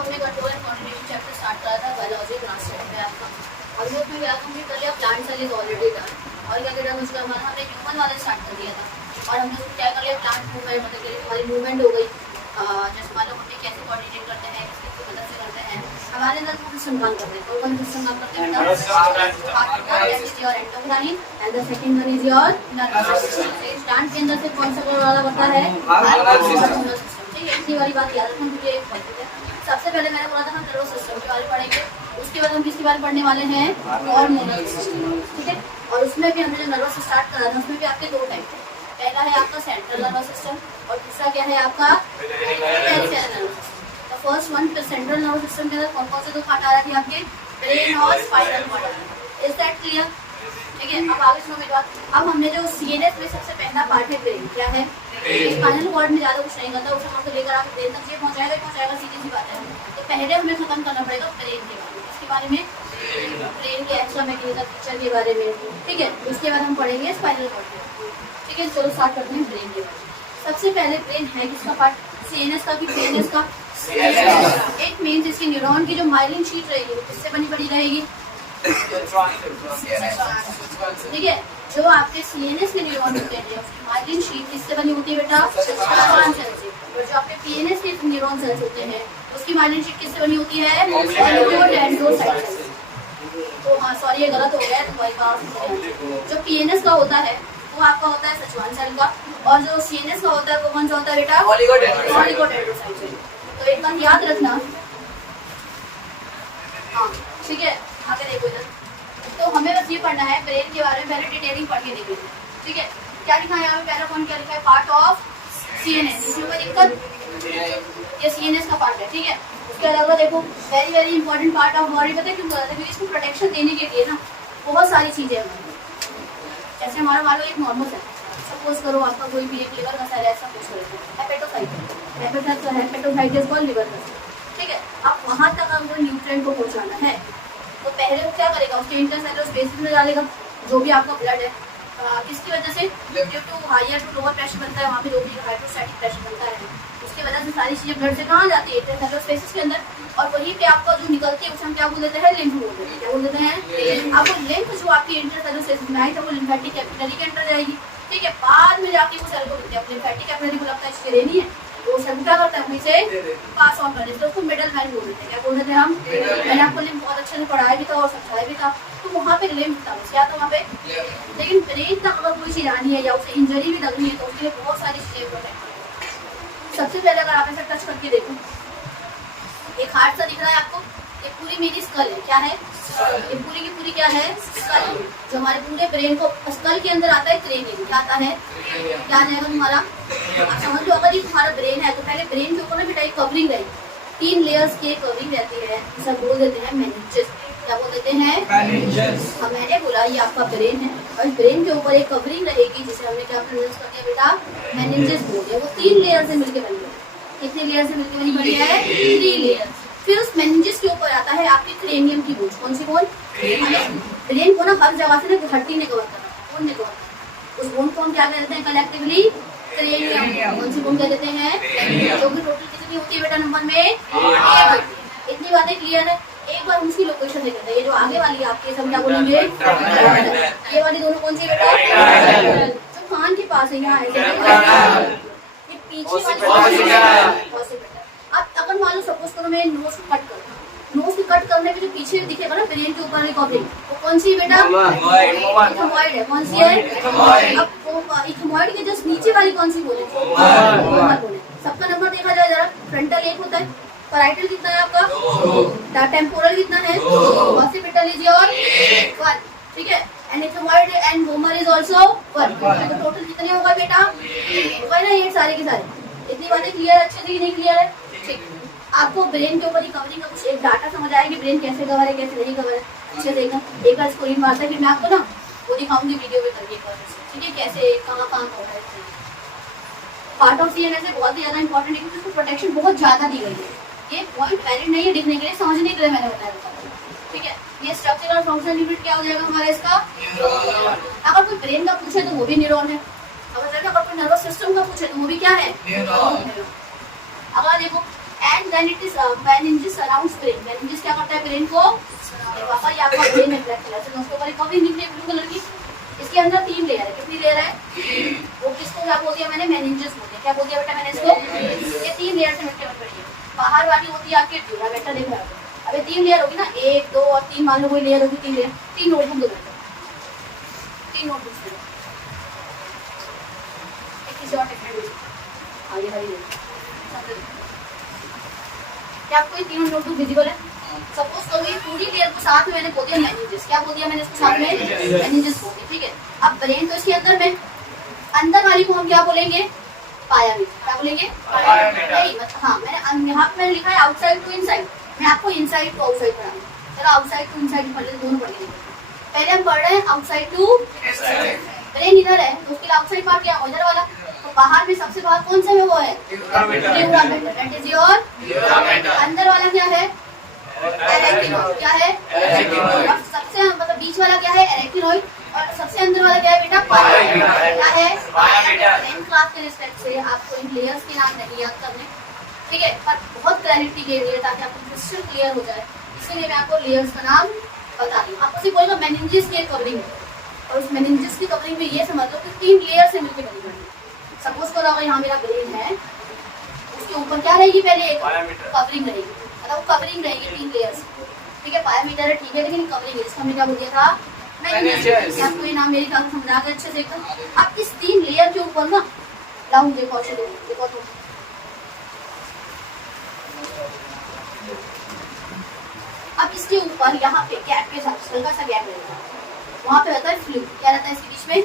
हमने control and coordination chapter start करा था बायोलॉजी क्लास में आपका, और उसमें क्या कंप्लीट कर लिया, plant cell is already done. और क्या डन उसका हमारा हमने ह्यूमन वाला स्टार्ट कर दिया था, और हमने उसको क्या कर लिया, प्लांट मूवमेंट, मतलब कि हमारी मूवमेंट हो गई। जैसे मान लो हमने कैसे कोऑर्डिनेट करते हैं, किसकी मदद से करते हैं, हमारे अंदर कौन सिस्टम काम करते हैं, कौन सिस्टम काम करते हैं बेटा, endocrine and the second one is your nervous system. Plant के अंदर से कौन सा वाला बनता है, ठीक है। इतनी वाली बात याद रखना मुझे। सबसे पहले मैंने बोला था हम नर्वस सिस्टम के बारे में पढ़ेंगे, उसके बाद हम किसके बारे में पढ़ने वाले हैं, हार्मोनल सिस्टम, ठीक है। और उसमें भी हमने जो नर्वस स्टार्ट करा था उसमें भी आपके दो टाइप थे, पहला है आपका सेंट्रल नर्वस सिस्टम और दूसरा क्या है आपका पेरिफेरल नर्वस सिस्टम। तो first one central nervous system के अंदर कौन कौन से दो पार्ट आ रहे थे आपके, ब्रेन और spinal cord. Is that clear, ठीक है। अब आगे सुनो मेरी बात। अब हमने जो सीएनएस में सबसे पहला पार्ट है ब्रेन, क्या है, स्पाइनल कॉर्ड में ज्यादा कुछ नहीं करता, उसे हम तो लेकर आके ब्रेन तक ये पहुंचाएगा, सीधी सी बात है। तो पहले हमें खत्म करना पड़ेगा ब्रेन के बारे में, इसके बारे में, ब्रेन के एक्स्ट्रा मैकेनिकल पिक्चर के बारे में, ठीक है। उसके बाद हम पढ़ेंगे स्पाइनल कॉर्ड, ठीक है। चलो स्टार्ट करते हैं ब्रेन के बारे में। सबसे पहले ब्रेन है किसका पार्ट, सीएनएस का कि पीएनएस का, एक मीन्स इसकी न्यूरॉन की जो माइलिन शीट रहेगी वो किससे बनी पड़ी रहेगी, ठीक है। जो आपके सीएनएस के न्यूरॉन होते हैं उसकी माइलिन शीट किससे बनी होती है बेटा, न्यूरॉन सेल से। और जो आपके पीएनएस के न्यूरॉन सेल्स होते हैं उसकी माइलिन शीट किससे बनी होती है, ऑलिगोडेंड्रोसाइट से। तो हाँ सॉरी ये गलत हो गया, तुम्हारी बात। जो पीएनएस का होता है वो आपका होता है सचवान सेल का, और जो सीएनएस का होता है वो कौन सा होता है बेटा, ऑलिगोडेंड्रोसाइट से। तो एक बात याद रखना, हाँ ठीक है। आगे देखो इधर, तो हमें बस ये पढ़ना है ब्रेन के बारे में, पहले डिटेलिंग पढ़ के देखिए, ठीक है। क्या लिखा है यहाँ पे, पहला कौन क्या लिखा है, पार्ट ऑफ सीएनएस, इसमें कोई दिक्कत, ये सीएनएस का पार्ट है, ठीक है। उसके अलावा देखो very very important part of body, पता है क्यों बोला था, क्योंकि इसको प्रोटेक्शन देने के लिए ना बहुत सारी चीजें हैं। जैसे हमारा मान लो एक नॉर्मल है, सपोज करो आपका कोई भी एक लिवर का सेल है, सपोज करो हेपेटोसाइट इज कॉल्ड लिवर का सेल, ठीक है। अब वहाँ तक हमको न्यूट्रिएंट को पहुँचाना है, तो पहले वो क्या करेगा, उसके इंटरसेलुलर स्पेस में डालेगा जो भी आपका ब्लड है, किसकी वजह से, due to higher to lower pressure बनता है, वहाँ पे जो भी हाइड्रोस्टैटिक प्रेशर बनता है, उसकी वजह से सारी चीजें ब्लड से कहाँ जाती है, इंटरसेलुलर स्पेसेस के अंदर, और वहीं पे आपका जो निकलती है उसे हम क्या बोल देते हैं, लिम्फ बोल देते हैं। क्या बोल देते हैं, अब वो लिम्फ जो आपकी इंटरसेलुलर स्पेसेस में आई तो वो लिम्फेटिक कैपिलरी के अंदर जाएगी, ठीक है। बाद में जाके वो सेल को मिलती है, लिम्फेटिक कैपिलरी को लगता है इसके रेनी है, वो सेल क्या करता है वहीं से पास ऑन कर देते हैं, उसको मिडल मैन बोल देते हैं। क्या बोल देते हैं हम, मैंने आपको लिम्फ बहुत अच्छे से पढ़ाया भी था और समझाया भी था, तो वहाँ पे लिम्फ था, क्या था वहाँ पे। लेकिन ब्रेन तक अगर कोई चीज आनी है या उसे इंजरी भी लगनी है तो उसके लिए बहुत सारी चीजें प्रोटेक्ट। सबसे पहले अगर आप ऐसा टच करके देखो, एक हार्ट सा दिख रहा है आपको, ये पूरी मेरी स्कल है, क्या है, ये पूरी की पूरी क्या है, स्कल। जो हमारे पूरे ब्रेन को स्कल के अंदर आता है क्रेनियम, क्या आता है, क्या आ जाएगा तुम्हारा, आप समझ लो। अगर ये तुम्हारा ब्रेन है तो पहले ब्रेन के ऊपर ना बेटा एक कवरिंग रहेगी, 3 लेयर्स की कवरिंग रहती है, जिसे बोल देते हैं मेनिंजेस। क्या बोल देते हैं, हाँ मैंने बोला ये आपका ब्रेन है, और ब्रेन के ऊपर एक कवरिंग रहेगी जिसे हमने क्या प्रोनाउंस कर दिया बेटा, मेनिंजेस बोल दिया। वो 3 लेयर से मिलकर बनी है, कितनी लेयर से मिलकर बनी पड़ी है, 3 लेयर। फिर उस मेनिंजेस के ऊपर आता है आपकी क्रेनियम की बोन, कौन सी बोन, ब्रेन को ना हर जगह से ना हड्डी ने कवर करना, कौन ने कवर, उस बोन को हम क्या कहते हैं कलेक्टिवली, क्रेनियम। कौन सी बोन कह देते हैं, जो कि टोटल कितनी होती है बेटा नंबर में, 1। इतनी बातें क्लियर है। एक बार उसकी लोकेशन देख लेते हैं, ये जो आगे वाली आपकी सब क्या बोलेंगे, ये वाली दोनों कौन सी बेटा, जो कान के पास है, यहाँ है, ये पीछे वाली। अब अगर मान लो सपोज करो मैं नोज को कट करूँ, नोज को कट करने में जो पीछे दिखेगा ना ब्रेन के ऊपर कवरिंग, वो कौन सी बेटा, इथमॉइड है, कौन सी है, अब इथमॉइड के जस्ट नीचे वाली कौन सी बोले, सबका नंबर देखा जाए जरा, फ्रंटल 1 होता है, पैराइटल कितना है आपका, टेम्पोरल कितना है, ऑसिपिटल इज योर 1, ठीक है, and ethmoid and vomer is also 1। तो टोटल कितने होगा बेटा, होगा ना ये सारे के सारे। इतनी बातें क्लियर अच्छे से नहीं क्लियर है, ठीक। आपको ब्रेन के ऊपर ही कवरिंग का कुछ एक डाटा समझ आएगी, ब्रेन कैसे कवर है कैसे नहीं कवर है, अच्छे देखना। एक बार स्क्रीन मारता है, फिर मैं आपको ना वो दिखाऊंगी वीडियो में करके, ठीक है, कैसे कहाँ कवर है। पार्ट ऑफ सीएनएस से बहुत ही ज्यादा इंपॉर्टेंट है, क्योंकि उसको प्रोटेक्शन बहुत ज्यादा दी गई है। ये पॉइंट वैलिड नहीं है दिखने के लिए, समझने के लिए मैंने बताया था, ठीक है। ये स्ट्रक्चर और फंक्शनल यूनिट क्या हो जाएगा हमारा इसका, अगर कोई ब्रेन का पूछे तो वो भी न्यूरॉन है, अगर कोई नर्वस सिस्टम का पूछे तो वो भी क्या है, अगर देखो and then it is meninges surrounds brain। meninges क्या करता है ब्रेन को? पापा ये आपका ब्रेन है ब्लैक कलर से, उसके ऊपर एक कवरिंग दिख रही है ब्लू कलर की। इसके अंदर 3 लेयर है। कितनी लेयर है? वो किसको क्या बोल दिया मैंने? meninges बोल दिया। क्या बोल दिया बेटा मैंने इसको? ये 3 लेयर से मिलकर बन रही है। बाहर वाली होती है आपकी ट्यूब। बेटा देख रहा है अबे 3 लेयर होगी ना, 1 2 और 3 मान लो कोई लेयर होगी 3 लेयर। 3 नोटबुक दो बेटा, 3 नोटबुक्स दो। एक किसी और टेक्निक आगे वाली क्या आपको ये 3 नोटबुक विजिबल है? सपोज करो ये पूरी लेयर को साथ में मैंने बोल दिया meninges। क्या बोल दिया मैंने इसको साथ में? meninges बोल दिया, ठीक है। अब ब्रेन तो इसके अंदर में, अंदर वाली को हम क्या बोलेंगे? पायामीटर। क्या बोलेंगे? नहीं हाँ, मैंने यहाँ पे मैंने लिखा है आउटसाइड टू इनसाइड। मैं आपको इनसाइड टू आउटसाइड पढ़ाऊंगा। चलो आउटसाइड टू इनसाइड पढ़ लेते, दोनों पढ़ लेंगे। पहले हम पढ़ रहे हैं आउटसाइड टू इनसाइड। ब्रेन इधर है तो उसके लिए आउटसाइड पार्ट क्या है? इधर वाला। तो बाहर में सबसे बाहर कौन सा में वो है? न्यूरोमेंटल। That is your. अंदर वाला क्या है? एरेक्टिनोइड। क्या है? और सबसे मतलब बीच वाला क्या है? एरेक्टिनोइड। और सबसे अंदर वाला क्या है बेटा? पायामीटर। क्या है? पायामीटर। 10th क्लास के रिस्पेक्ट से आपको इन लेयर्स के नाम नहीं याद करने, ठीक है, पर बहुत क्लैरिटी के लिए ताकि आपको क्रिस्टल क्लियर हो जाए, इसीलिए मैं आपको लेयर्स का नाम बता रही हूँ। आपको सिर्फ बोलेगा meninges की कवरिंग है, और उस meninges की कवरिंग में ये समझ लो कि 3 लेयर से मिलकर बनी है। सपोज करो अगर यहाँ मेरा ब्रेन है, उसके ऊपर क्या रहेगी? पहले एक कवरिंग रहेगी, मतलब कवरिंग रहेगी 3 लेयर्स, ठीक है। पायामीटर है ठीक है, लेकिन कवरिंग है, इसका हमने क्या बोल दिया था? meninges। आपको ये नाम मेरी तरफ समझा कर अच्छे से एकदम। अब इस 3 लेयर के ऊपर ना लाऊं, देखो अच्छे देखो तो अब इसके ऊपर यहाँ पे गैप के साथ हल्का सा गैप रहेगा, वहाँ पे रहता है फ्लूइड। क्या रहता है इसके बीच में?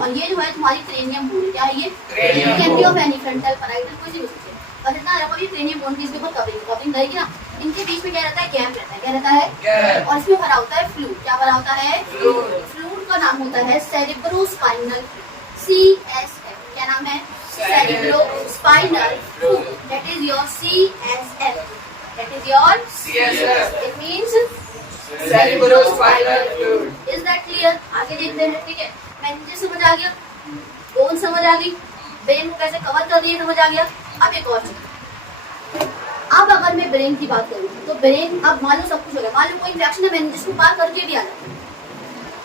और ये जो है तुम्हारी क्रेनियम बोन। क्या है ये? Can be of any frontal parietal कोई भी हो सकती है। और इतना रखो ये क्रेनियम बोन की इसके ऊपर कवरिंग रहेगी ना, इनके बीच में क्या रहता है? गैप रहता है। क्या रहता है? और इसमें भरा होता है फ्लूइड। क्या भरा होता है? फ्लूइड का नाम होता है सेरेब्रोस्पाइनल CSF। क्या नाम है? cerebrospinal fluid। That is your CSF। That is your CSF। It means cerebrospinal fluid। Is that clear? आगे देखते हैं, ठीक है। meninges समझ आ गया, बोन समझ आ गई, ब्रेन को कैसे कवर कर दिए समझ आ गया। अब एक और चीज, अब अगर मैं ब्रेन की बात करूँ तो ब्रेन, अब मान लो सब कुछ हो गया, मान लो कोई इन्फेक्शन है meninges को पार करके भी आ जाता है,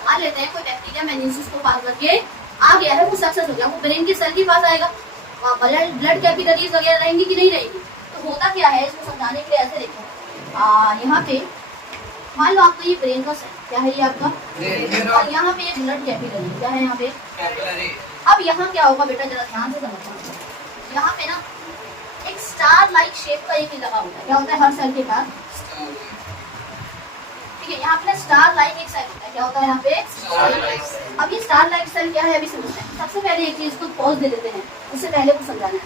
मान लेते हैं कोई बैक्टीरिया meninges को पार करके आ गया है, वो सक्सेस हो गया, वो ब्रेन के सेल के पास आएगा, वहाँ ब्लड कैपिलरीज वगैरह रहेंगी कि नहीं रहेंगी? तो होता क्या है, इसको समझाने के लिए ऐसे देखो, यहाँ पे मान लो आपका ये ब्रेन का सेल, क्या है ये आपका, और यहाँ पे एक ब्लड कैपिलरी, क्या है यहाँ पे? अब यहाँ क्या होगा बेटा, जरा ध्यान से समझना। यहाँ पे ना एक स्टार लाइक शेप का एक लगा होता है। क्या होता है हर सेल के पास? ठीक है, यहाँ पे ना स्टार लाइक एक सेल होता है। क्या होता है यहाँ पे? अब ये स्टार लाइक सेल क्या है अभी समझते हैं। सबसे पहले एक चीज को पॉज दे देते हैं, उससे पहले को समझाना है।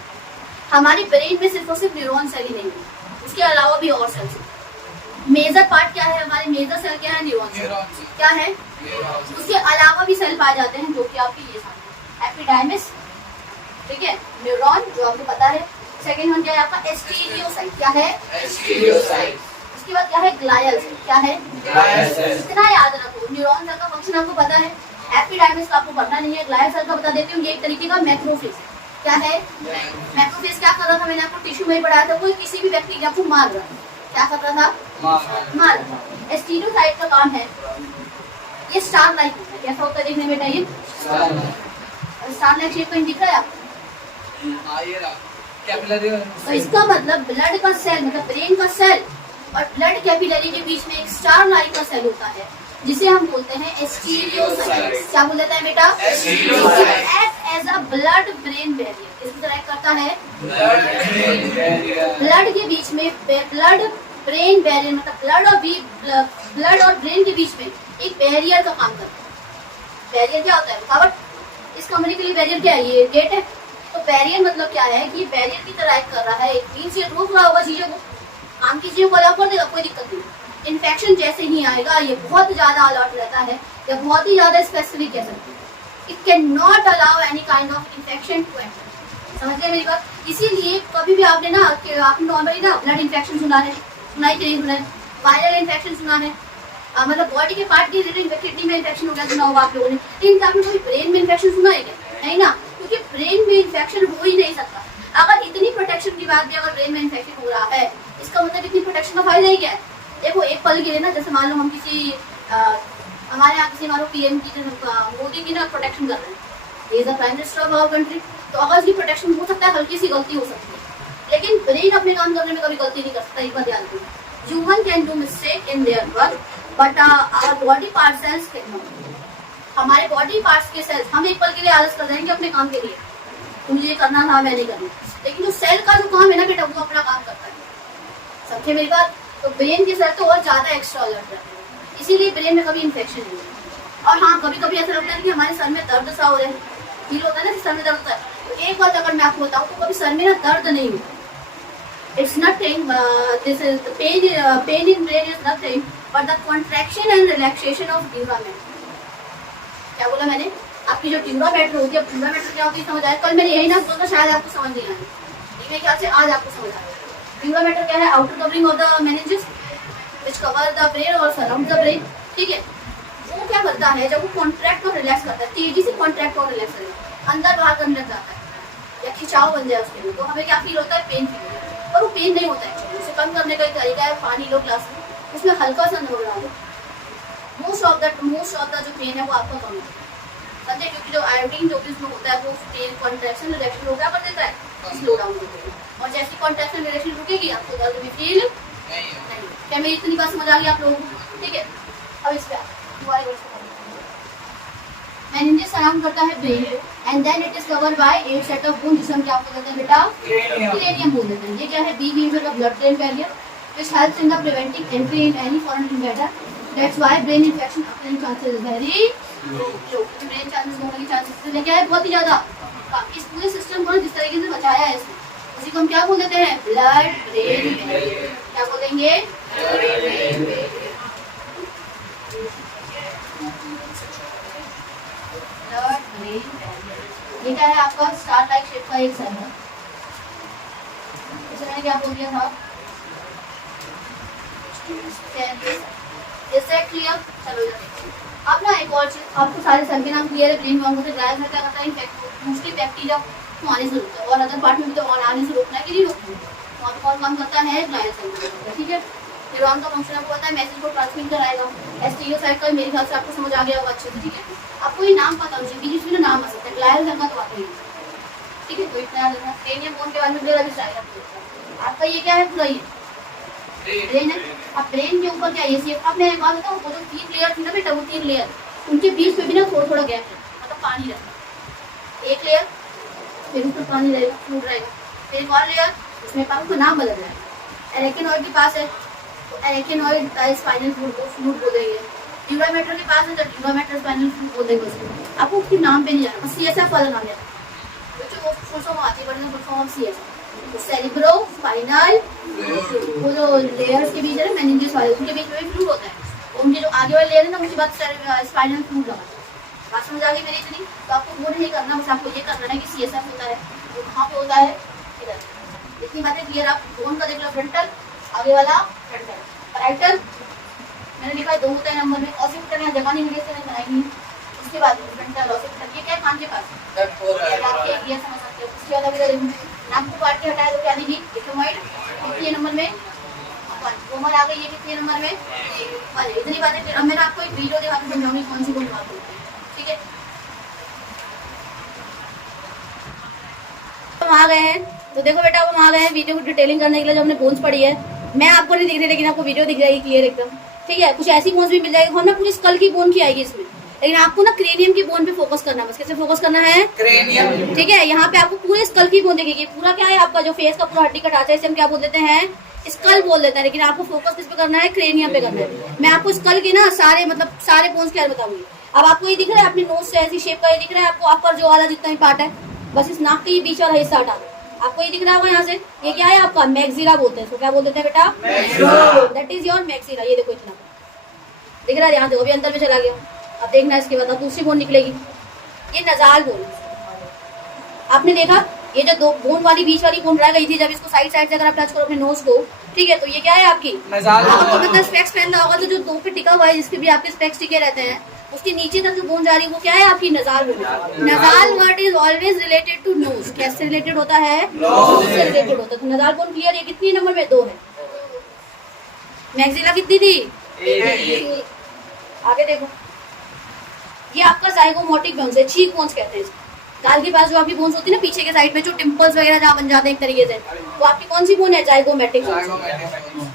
हमारी ब्रेन में सिर्फ और सिर्फ न्यूरॉन सेल ही नहीं है, उसके अलावा भी और सेल्स हैं। मेजर पार्ट क्या है हमारे? मेजर सेल क्या है? Neuron cell. क्या है? उसके अलावा भी सेल पाए जाते हैं, जो कि आपके ये सामने एपिडाइमिस, ठीक है, न्यूरॉन जो आपको पता है। सेकेंड वन क्या है आपका? एस्टीरियोसाइट। क्या है? एस्टीरियोसाइट। उसके बाद क्या है? Glial cell. क्या है? Glial cell. इतना याद रखो, न्यूरॉन सेल का फंक्शन आपको पता है, एपिडाइमिस का आपको पढ़ना नहीं है, ग्लायल सेल का बता देती हूँ। ये एक तरीके का मैक्रोफेज। क्या है? मैक्रोफेज क्या कर रहा था? मैंने आपको टिश्यू में पढ़ाया था, कोई किसी भी बैक्टीरिया को मार रहा है। क्या कर रहा था? मार रहा था। एस्टीरियोसाइट का काम है, ये स्टार लाइक होता है। कैसा होता है देखने में? ये स्टार लाइक शेप कहीं दिख रहा है आपको? तो इसका मतलब ब्लड का सेल, मतलब ब्रेन का सेल और ब्लड कैपिलरी के बीच में एक स्टार लाइक का सेल होता है, जिसे हम बोलते हैं एस्टीरियोसाइट। क्या बोल देता है बेटा? Act as a blood brain barrier. इसको इंटरैक्ट करता है ब्लड के बीच में, ब्लड ब्रेन बैरियर, मतलब ब्लड और ब्रेन के बीच में एक बैरियर का काम करता है। बैरियर क्या होता है? रुकावट। इस कमरे के लिए बैरियर क्या है? ये गेट है। तो बैरियर मतलब क्या है कि बैरियर की तरह एक्ट कर रहा है, मींस ये रोक रहा होगा चीजों को, आम की चीजों को अलाउ कर देगा, कोई दिक्कत नहीं। इन्फेक्शन जैसे ही आएगा, ये बहुत ज्यादा अलर्ट रहता है या बहुत ही ज्यादा स्पेसिफिक कह सकते हैं। It can not allow any kind of infection to enter. समझ गए मेरी बात? इसीलिए कभी भी आपने ना, आपने नॉर्मली ना ब्लड इन्फेक्शन सुना है, सुनाई कि नहीं सुना है? वायरल इन्फेक्शन सुना है, मतलब बॉडी के पार्ट की रिलेटेड, किडनी में इन्फेक्शन हो गया सुना होगा आप लोगों ने, लेकिन आपने कोई ब्रेन में इन्फेक्शन सुना है क्या? नहीं ना, क्योंकि ब्रेन में इन्फेक्शन हो ही नहीं सकता। अगर इतनी प्रोटेक्शन के बाद भी अगर ब्रेन में इन्फेक्शन हो रहा है, इसका मतलब इतनी प्रोटेक्शन का फायदा ही क्या है? देखो एक पल के लिए ना, जैसे मान लो हम किसी हमारे यहाँ किसी मान लो पीएम की मोदी की ना प्रोटेक्शन कर रहे हैं, ये is the prime minister of our country, तो अगर इसकी प्रोटेक्शन हो सकता है, हल्की सी गलती हो सकती है, लेकिन ब्रेन अपने काम करने में कभी गलती नहीं कर सकता। एक बार ध्यान दो, human can do mistake in their work but our body part cells can not. हमारे बॉडी पार्ट्स के सेल्स, हम एक पल के लिए आलस कर जाएंगे अपने काम के लिए, मुझे ये करना था मैं नहीं करना, लेकिन जो सेल का जो काम है ना बेटा, वो अपना काम करता है। समझे मेरी बात? तो ब्रेन के सेल तो और ज्यादा एक्स्ट्रा अलर्ट रहते हैं, इसीलिए ब्रेन में कभी इन्फेक्शन नहीं है। और हाँ, कभी कभी ऐसा लगता है कि हमारे सर में दर्द सा हो रहा है, फील होता है ना कि सर में दर्द होता है, तो एक बात अगर मैं आपको बताऊँ तो कभी सर में ना दर्द नहीं होता। It's nothing. This is the pain. Pain in brain is nothing but the contraction and relaxation of dura mater. क्या बोला मैंने? आपकी जो ड्यूरा मैटर होती है, ड्यूरा मैटर क्या होती है समझ आया? कल मैंने यही ना बोला, शायद आपको समझ नहीं आया, मेरे ख्याल से आज आपको समझ आया। ड्यूरा मैटर क्या है? Outer covering of the meninges which cover the brain और सराउंड द ब्रेन। ठीक है, वो क्या करता है, जब वो कॉन्ट्रैक्ट और रिलैक्स करता है, तेजी से कॉन्ट्रैक्ट और रिलैक्स करता है, अंदर बाहर करने लग जाता है या खिंचाव बन जाए उसके लिए, तो हमें क्या फील होता है? पेन फील होता है। और वो पेन नहीं होता है, उसे कम करने का एक तरीका है, पानी लो ग्लास में, उसमें हल्का सा नमक डालो, मोस्ट ऑफ द जो पेन है वो आपका कम है, समझे? क्योंकि जो आयोडीन जो भी उसमें होता है वो पेन कॉन्ट्रैक्शन रिलेक्शन हो क्या कर देता है, स्लो डाउन कर देता है। और जैसी कॉन्ट्रैक्शन रिलेक्शन रुकेगी आपको दर्द भी फील नहीं। क्या मेरी इतनी बात समझ आ गई आप लोगों को? ठीक है, अब इस पे मेनिंजेस सराउंड करता है brain and then it is covered by at set of bone, जिसे हम क्या बोलते हैं बेटा? क्रेनियम बोल देते हैं। ये क्या है? Be usual of blood brain barrier which helps in the preventing entry in any foreign invader. That's why brain infection occurring chances is very low. Brain chances होने के चांसेस क्या है? बहुत ही ज्यादा। इस पूरे सिस्टम को जिस तरीके से बचाया है इसने, उसी को हम क्या बोल देते हैं? Blood brain barrier. क्या बोलेंगे? Blood brain barrier. ये क्या है? आपका स्टार लाइक शेप का एक सेल है, इसे मैंने क्या बोल दिया था? क्लियर? चलो अब ना एक और चीज, आपको सारे सेल के नाम क्लियर है? ब्रेन वांगो से ड्राइव करता है, मोस्टली बैक्टीरिया को आने से रोकता है, और अदर पार्ट में भी तो आने से रोकना है कि नहीं रोकना है? वहाँ पे कौन काम करता है? Glial cell. ठीक है, न्यूरॉन का फंक्शन आपको पता है, मैसेज को ट्रांसमिट कराएगा। एस्टीरियोसाइट मेरे ख्याल से आपको समझ आ गया होगा अच्छे से। ठीक है, आपको ये नाम पता होना चाहिए, बीच में नाम आ सकता है, ग्लाइल सेल का तो आता ही है। ठीक है, तो इतना याद रखना। क्रेनियम बोन के बारे में मेरा भी स्टाइल आपका ये क्या है? पूरा ये ब्रेन है। अब ब्रेन के ऊपर क्या ये अब मैं एक बात बताऊँ, वो जो 3 लेयर थी ना बेटा, वो 3 लेयर, उनके बीच में भी ना थोड़ा थोड़ा गैप है, मतलब पानी रहता। एक लेयर, फिर ऊपर पानी रहेगा, फ्लूइड रहेगा, फिर एक और लेयर, इसमें उसका नाम बदल रहा है। एरेकिनॉइड के पास है तो एरेकिनॉइड स्पाइनल फ्लूइड बोलेंगे। ड्यूरा मैटर के पास है तो ड्यूरा मैटर स्पाइनल फ्लूइड बोलेंगे उसको। आपको उसके नाम पे नहीं जाना, बस CSF वाला नाम लेना, जो वो फुल फॉर्म आती है, but full form CSF, cerebro spinal. वो जो लेयर्स के बीच है ना, मेनिंजेस वाले, उनके बीच में फ्लूइड होता है, उनके जो आगे वाले लेयर है ना, उसके बाद स्पाइनल फ्लूइड लगा। बात समझ आ गई मेरी इतनी? तो आपको वो नहीं करना, बस आपको ये करना है कि CSF होता है, वो कहाँ पे होता है? इधर। इतनी बातें क्लियर? आप बोन का देख लो, फ्रंटल, आगे वाला फ्रंटल, राइटल मैंने लिखा है 2 होता है नंबर में, ऑसिपिटल यहाँ जगह नहीं मिली इसलिए बनाएंगे। उसके बाद फ्रंटल ऑसिपिटल, ये क्या है? कान के पास, ये समझ सकते हो। उसके बाद अगर नाक को काट के हटाए तो क्या देगी? इकोमॉइड। कितने नंबर में? 1। कोमर आ गई, ये कितने नंबर में? 1। इतनी बातें फिर अब मैंने आपको एक वीडियो दिखा के समझाऊंगी कौन सी कौन बात होती है। ठीक है, हम आ गए हैं, तो देखो बेटा हम आ गए हैं वीडियो को डिटेलिंग करने के लिए। जो हमने बोन्स पढ़ी है, मैं आपको नहीं दिख रही, लेकिन आपको वीडियो दिख जाएगी क्लियर एकदम। ठीक है, कुछ ऐसी बोन्स भी मिल जाएगी, हम ना पूरी स्कल की बोन की आएगी इसमें, लेकिन आपको ना क्रेनियम की बोन पे फोकस करना है। बस कैसे फोकस करना है? क्रेनियम। ठीक है, यहाँ पे आपको पूरे स्कल की बोन देखेगी। पूरा क्या है आपका जो फेस का पूरा हड्डी का ढांचा है, इसे हम क्या बोल देते हैं? स्कल बोल देते हैं, लेकिन आपको फोकस किस पे करना है? क्रेनियम पे करना है। मैं आपको स्कल के ना सारे मतलब सारे बोन्स क्या बताऊंगी। अब आपको ये दिख रहा है अपनी नोज से ऐसी शेप का, ये दिख रहा है आपको अपर जो वाला जितना ही पार्ट है, बस इस नाक के बीच वाला हिस्सा हटा दो। आपको ये दिख रहा होगा यहाँ से, ये क्या है आपका? मैक्सिला बोलते हैं इसको। क्या बोल देते हैं बेटा? That is your maxilla. ये देखो इतना दिख रहा है, यहाँ देखो अभी अंदर में चला गया। अब देखना इसके बाद दूसरी बोन निकलेगी, ये नजाल बोन। आपने देखा ये जो 2 बोन वाली बीच वाली बोन रह गई थी, जब इसको साइड से अगर आप टच करो अपने नोज को, ठीक ठीक है, तो ये क्या है आपकी नजाल। आपको मतलब स्पेक्स पहनना होगा तो जो 2 पे टिका हुआ है जिसके भी आपके स्पेक्स टिके रहते हैं उसके नीचे तक जो बोन जा रही है वो क्या है आपकी nasal bone. Nasal word is always related to nose. कैसे रिलेटेड होता है? नोज से रिलेटेड होता है। तो नजाल बोन क्लियर है? कितनी नंबर में? 2 है। मैक्सिला कितनी थी? 1। आगे देखो, ये आपका जाइगोमोटिक बोन्स है, चीक बोन्स कहते हैं। गाल के पास जो आपकी बोन्स होती है ना पीछे के साइड पे जो टिम्पल्स वगैरह जहाँ बन जाते हैं एक तरीके से, वो आपकी कौन सी बोन है? Zygomatic bone.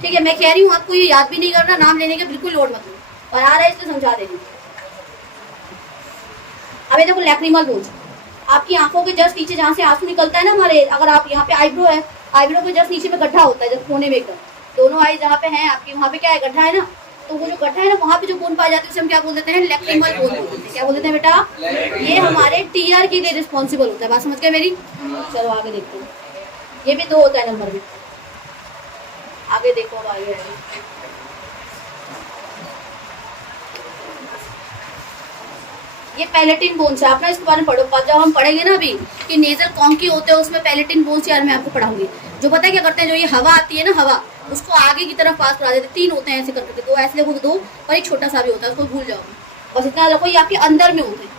ठीक है, मैं कह रही हूँ आपको ये याद भी नहीं करना, नाम लेने के बिल्कुल लोड मत लो, और आ रहा है इसलिए समझा दे रही हूँ। अब ये देखो लैक्रिमल बोन्स, आपकी आंखों के जस्ट नीचे जहाँ से आंसू निकलता है ना हमारे, अगर आप यहाँ पे आईब्रो है, आईब्रो के जस्ट नीचे में गड्ढा होता है जब कोने में एकदम, दोनों आई जहाँ पे हैं आपकी वहाँ पे क्या है? गड्ढा है ना, तो वो जो गड्ढा है ना वहाँ पे जो बोन पाई जाती है उसे हम क्या बोल देते हैं? लैक्रिमल बोन बोलते हैं। क्या बोल देते हैं बेटा? ये हमारे टीआर के लिए रिस्पॉन्सिबल होता है। बात समझ गए मेरी? चलो आगे देखते हैं, ये भी 2 होता है नंबर में। आगे देखो, अब आगे ये पैलेटिन बोन्स है। आप ना इसके बारे में पढ़ो, जब हम पढ़ेंगे ना अभी कि नेजल कॉन्की होते हैं उसमें पैलेटिन बोन्स यार मैं आपको पढ़ाऊंगी। जो पता है क्या करते हैं, जो ये हवा आती है ना, हवा उसको आगे की तरफ पास करा देते। 3 होते हैं ऐसे करके, 2 ऐसे देखो, 2 और एक छोटा सा भी होता है, उसको भूल जाओ बस, इतना रखो। ये आपके अंदर में होते हैं।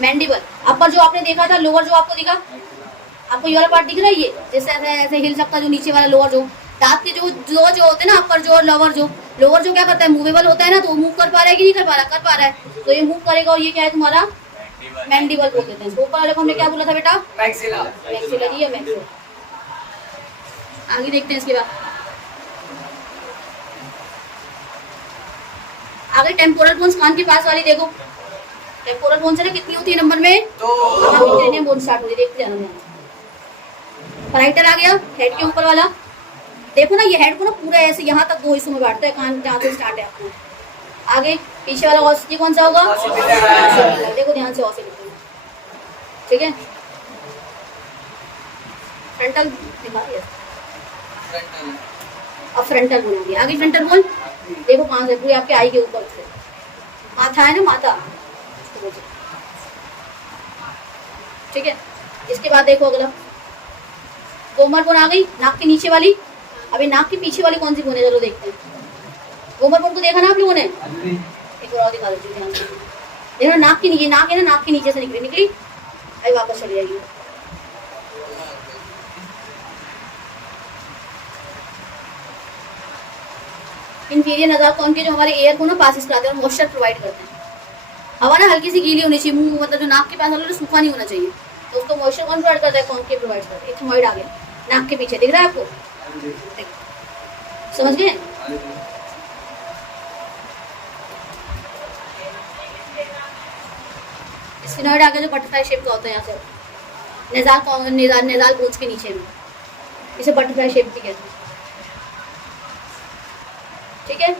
मैंडिबल, अपर जो आपने देखा था, लोअर जो आपको दिखा, आपको ये वाला पार्ट दिख रहा है, ये जैसे ऐसे ऐसे हिल सकता है, जो नीचे वाला लोअर जो दांत के जो होते हैं ना, अपर जो और लोअर जो क्या करता है? मूवेबल होता है ना, तो वो मूव कर पा रहा है कि नहीं कर पा रहा? कर पा रहा है, तो ये मूव करेगा, और ये क्या है तुम्हारा? मैंडिबल बोल देते हैं। ऊपर वाले को हमने क्या बोला था बेटा? मैक्सिला। मैक्सिला जी, या मैक्सिला। आगे देखते हैं इसके बाद। आगे टेम्पोरल बोन्स, कान के पास वाली देखो, टेम्पोरल बोन्स है ना, कितनी होती है नंबर में? 2। क्रेनियम बोन स्टार्ट होती है, देखते जाना ध्यान। पैराइटल आ गया, हेड के ऊपर वाला। देखो ना, ये हेड को ना पूरा ऐसे यहाँ तक 2 हिस्सों में बांटता है, कान जहाँ से स्टार्ट है आपको। आगे पीछे वाला ऑसिटी कौन सा होगा? देखो ध्यान से, ऑसिटी, ठीक है। फ्रंटल दिखा दिया, अब फ्रंटल बोल दिया। आगे फ्रंटल बोल देखो कहाँ से? पूरी आपके आई के ऊपर से, माथा है ना, माथा, ठीक है। इसके बाद देखो अगला गोमर बोन आ गई, नाक के नीचे वाली। अभी नाक के पीछे वाली कौन सी बोन है? चलो देखते हैं। गोमर बोन को देखा ना आप लोगों ने? एक और दिखा देती हूँ ध्यान से। देखो नाक के नीचे, नाक है ना, नाक के नीचे से निकली, अभी वापस चली जाएगी। इंफीरियर नज़ार कौन के जो हमारे एयर को ना पासिस कराते हैं और मॉइस्चर प्रोवाइड करते हैं। हवा ना हल्की सी गीली होनी चाहिए, मुंह मतलब जो नाक के पास वाला सूखा नहीं होना चाहिए, तो उसको मॉइस्चर कौन प्रोवाइड करता है? कौन के प्रोवाइड करता है। इथमॉइड आ गया नाक के पीछे, दिख रहा है आपको? समझ गए? स्फिनॉइड आ गया जो बटरफ्लाई शेप का होता है, यहाँ से नेजाल बोन्स के नीचे में, इसे बटरफ्लाई शेप भी कहते हैं, ठीक है।